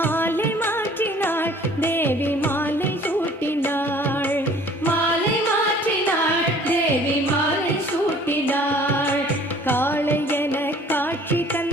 மாலை மாற்றினாள் தேவி மாலை சூட்டினாள். மாலை மாற்றினாள் தேவி மாலை சூட்டினாள். காளை என காட்சி தந்த